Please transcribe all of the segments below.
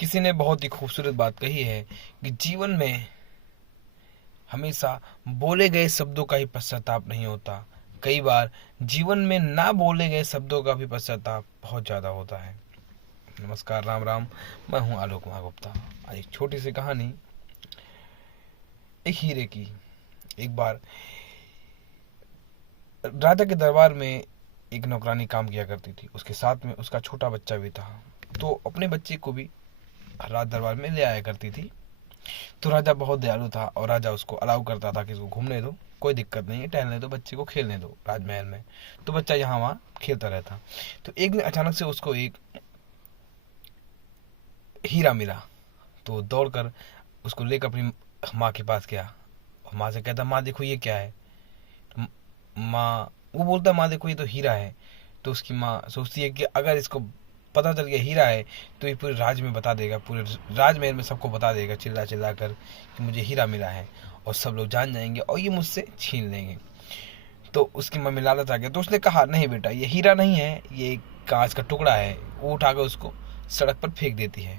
किसी ने बहुत ही खूबसूरत बात कही है कि जीवन में हमेशा बोले गए शब्दों का ही पश्चाताप नहीं होता, कई बार जीवन में ना बोले गए शब्दों का भी पश्चाताप बहुत ज़्यादा होता है। नमस्कार, राम राम। मैं हूं आलोक कुमार गुप्ता। आज एक छोटी सी कहानी एक हीरे की। एक बार राजा के दरबार में एक नौकरानी काम किया करती थी, उसके साथ में उसका छोटा बच्चा भी था। तो अपने बच्चे को भी राज दरबार में ले आया करती थी। तो राजा बहुत दयालु था और राजा उसको अलाउ करता था कि इसको घूमने दो, कोई दिक्कत नहीं है, टहलने दो, बच्चे को खेलने दो राजमहल में। तो बच्चा यहाँ वहाँ खेलता रहता। तो एक दिन अचानक से उसको एक हीरा मिला। तो दौड़कर उसको लेकर अपनी माँ के पास गया और माँ से कहता, माँ देखो ये क्या है। माँ वो बोलता, माँ देखो ये तो हीरा है। तो उसकी माँ सोचती है कि अगर इसको पता चल गया हीरा है तो ये पूरे राज में बता देगा, पूरे राजमहल में सबको बता देगा चिल्ला चिल्ला कर कि मुझे हीरा मिला है, और सब लोग जान जाएंगे और ये मुझसे छीन लेंगे। तो उसकी मम्मी लालच आ गया, तो उसने कहा, नहीं बेटा, ये हीरा नहीं है, ये एक कांच का टुकड़ा है। वो उठाकर उसको सड़क पर फेंक देती है।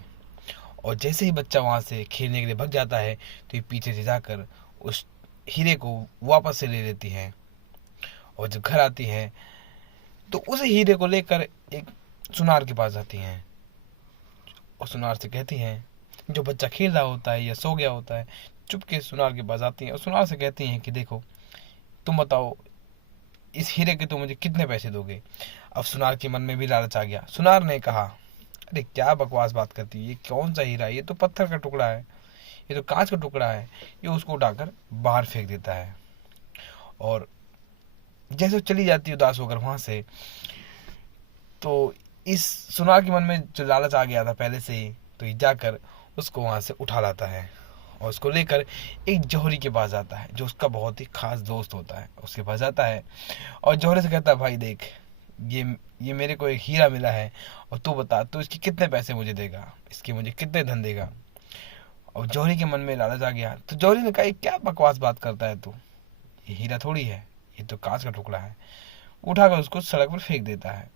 और जैसे ही बच्चा वहाँ से खेलने के लिए भग जाता है तो ये पीछे से जाकर उस हीरे को वापस से ले लेती है। और जब घर आती है तो उस हीरे को लेकर एक सुनार के पास जाती हैं और सुनार से कहती हैं, जो बच्चा खेल रहा होता है या सो गया होता है, चुपके सुनार के पास आती हैं और सुनार से कहती हैं कि देखो, तुम बताओ इस हीरे के तुम मुझे कितने पैसे दोगे। अब सुनार के मन में भी लालच आ गया। सुनार ने कहा, अरे क्या बकवास बात करती है, ये कौन सा हीरा है, ये तो पत्थर का टुकड़ा है, ये तो कांच का टुकड़ा है। ये उसको उठाकर बाहर फेंक देता है। और जैसे वो चली जाती है उदास होकर वहां से, तो इस सुनार के मन में जो लालच आ गया था पहले से ही, तो ये जाकर उसको वहां से उठा लाता है और उसको लेकर एक जौहरी के पास जाता है, जो उसका बहुत ही खास दोस्त होता है। उसके पास जाता है और जौहरी से कहता है, भाई देख, ये मेरे को एक हीरा मिला है और तू बता, तू इसके कितने पैसे मुझे देगा, इसके मुझे कितने धन देगा। और जौहरी के मन में लालच आ गया। तो जौहरी ने कहा, ये क्या बकवास बात करता है तू, ये हीरा थोड़ी है, ये तो कांच का टुकड़ा है। उठाकर उसको सड़क पर फेंक देता है।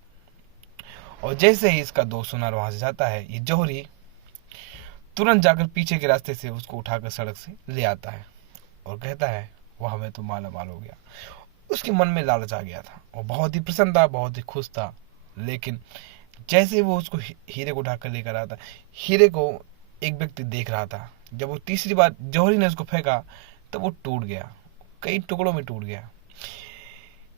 और जैसे ही इसका दोस्त सुनार वहां से जाता है, ये जौहरी तुरंत जाकर पीछे के रास्ते से उसको उठाकर सड़क से ले आता है और कहता है, वह मैं तो माला माल हो गया। उसके मन में लालच आ गया था और बहुत ही प्रसन्न था, बहुत ही खुश था। लेकिन जैसे वो उसको हीरे को उठाकर लेकर आता, हीरे को एक व्यक्ति देख रहा था। जब वो तीसरी बार जौहरी ने उसको फेंका तब वो टूट गया, कई टुकड़ों में टूट गया।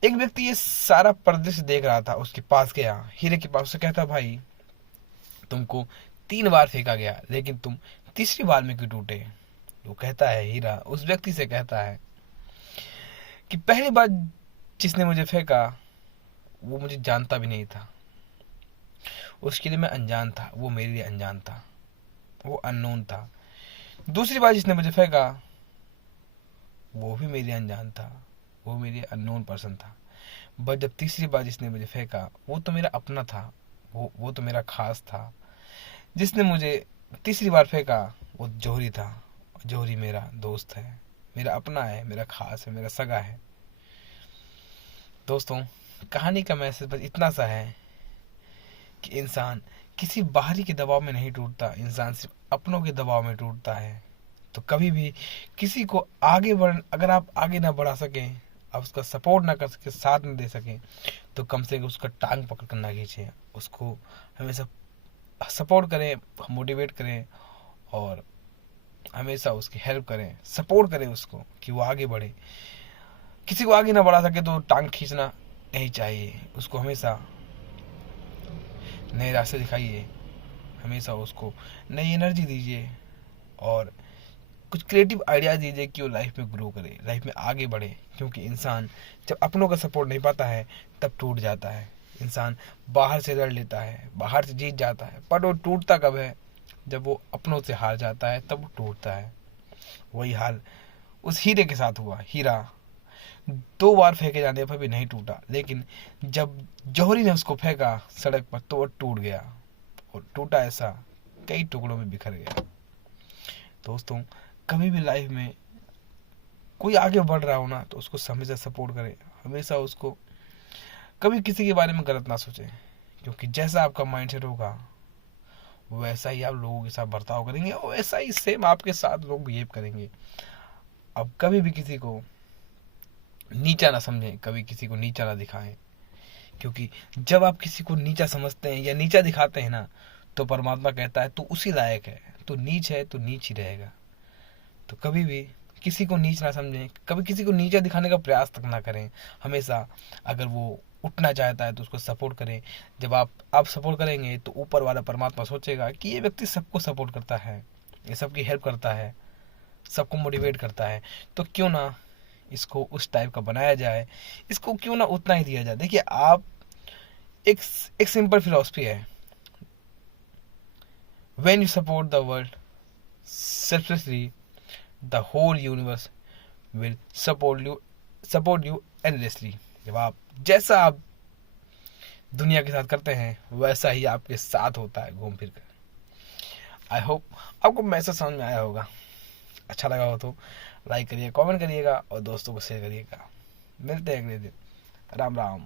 एक व्यक्ति ये सारा परिदृश्य देख रहा था, उसके पास गया, हीरे के पास, उससे कहता, भाई तुमको 3 बार फेंका गया लेकिन तुम तीसरी बार में क्यों टूटे। वो कहता है, हीरा उस व्यक्ति से कहता है कि पहली बार जिसने मुझे फेंका वो मुझे जानता भी नहीं था, उसके लिए मैं अनजान था, वो मेरे लिए अनजान था, वो अननोन था। दूसरी बार जिसने मुझे फेंका वो भी मेरे लिए अनजान था, वो मेरे अननोन पर्सन था। बट जब तीसरी बार जिसने मुझे फेंका वो तो मेरा अपना था, वो तो मेरा खास था। जिसने मुझे तीसरी बार फेंका वो जौहरी था। जौहरी मेरा दोस्त है, मेरा अपना है, मेरा खास है, मेरा सगा है। दोस्तों, कहानी का मैसेज बस इतना सा है कि इंसान किसी बाहरी के दबाव में नहीं टूटता, इंसान सिर्फ अपनों के दबाव में टूटता है। तो कभी भी किसी को अगर आप आगे ना बढ़ा सकें, आप उसका सपोर्ट ना कर सके, साथ ना दे सकें, तो कम से कम उसका टांग पकड़ कर ना खींचे, उसको हमेशा सपोर्ट करें, मोटिवेट करें और हमेशा उसकी हेल्प करें, सपोर्ट करें उसको कि वो आगे बढ़े। किसी को आगे ना बढ़ा सके तो टांग खींचना नहीं चाहिए, उसको हमेशा नए रास्ते दिखाइए, हमेशा उसको नई एनर्जी दीजिए और कुछ क्रिएटिव आइडियाज दीजिए कि वो लाइफ में ग्रो करे, लाइफ में आगे बढ़े। क्योंकि इंसान जब अपनों का सपोर्ट नहीं पाता है तब टूट जाता है। इंसान बाहर से लड़ लेता है, बाहर से जीत जाता है, पर वो टूटता कब है, जब वो अपनों से हार जाता है तब वो टूटता है। वही हाल उस हीरे के साथ हुआ। हीरा 2 बार फेंके जाने पर भी नहीं टूटा, लेकिन जब जौहरी ने उसको फेंका सड़क पर तो वो टूट गया और टूटा ऐसा कई टुकड़ों में बिखर गया। दोस्तों, कभी भी लाइफ में कोई आगे बढ़ रहा हो ना तो उसको हमेशा सपोर्ट करें, हमेशा उसको कभी किसी के बारे में गलत ना सोचें, क्योंकि जैसा आपका माइंडसेट होगा वैसा ही आप लोगों के साथ बर्ताव करेंगे और वैसा ही सेम आपके साथ लोग बिहेव करेंगे। अब कभी भी किसी को नीचा ना समझें, कभी किसी को नीचा ना दिखाएं, क्योंकि जब आप किसी को नीचा समझते हैं या नीचा दिखाते हैं ना, तो परमात्मा कहता है तू उसी लायक है, तू नीच है तो नीच ही रहेगा। तो कभी भी किसी को नीच ना समझें, कभी किसी को नीचा दिखाने का प्रयास तक ना करें। हमेशा अगर वो उठना चाहता है तो उसको सपोर्ट करें। जब आप सपोर्ट करेंगे तो ऊपर वाला परमात्मा सोचेगा कि ये व्यक्ति सबको सपोर्ट करता है, ये सबकी हेल्प करता है, सबको मोटिवेट करता है, तो क्यों ना इसको उस टाइप का बनाया जाए, इसको क्यों ना उतना ही दिया जाए। देखिए आप, एक एक सिंपल फिलॉसफी है, when you support the world selflessly, the whole universe will support you endlessly. जब आप जैसा आप दुनिया के साथ करते हैं वैसा ही आपके साथ होता है घूम फिर कर। आई होप आपको मैसेज समझ में आया होगा। अच्छा लगा हो तो लाइक करिए, कमेंट करिएगा और दोस्तों को शेयर करिएगा। मिलते हैं अगले दिन। राम राम।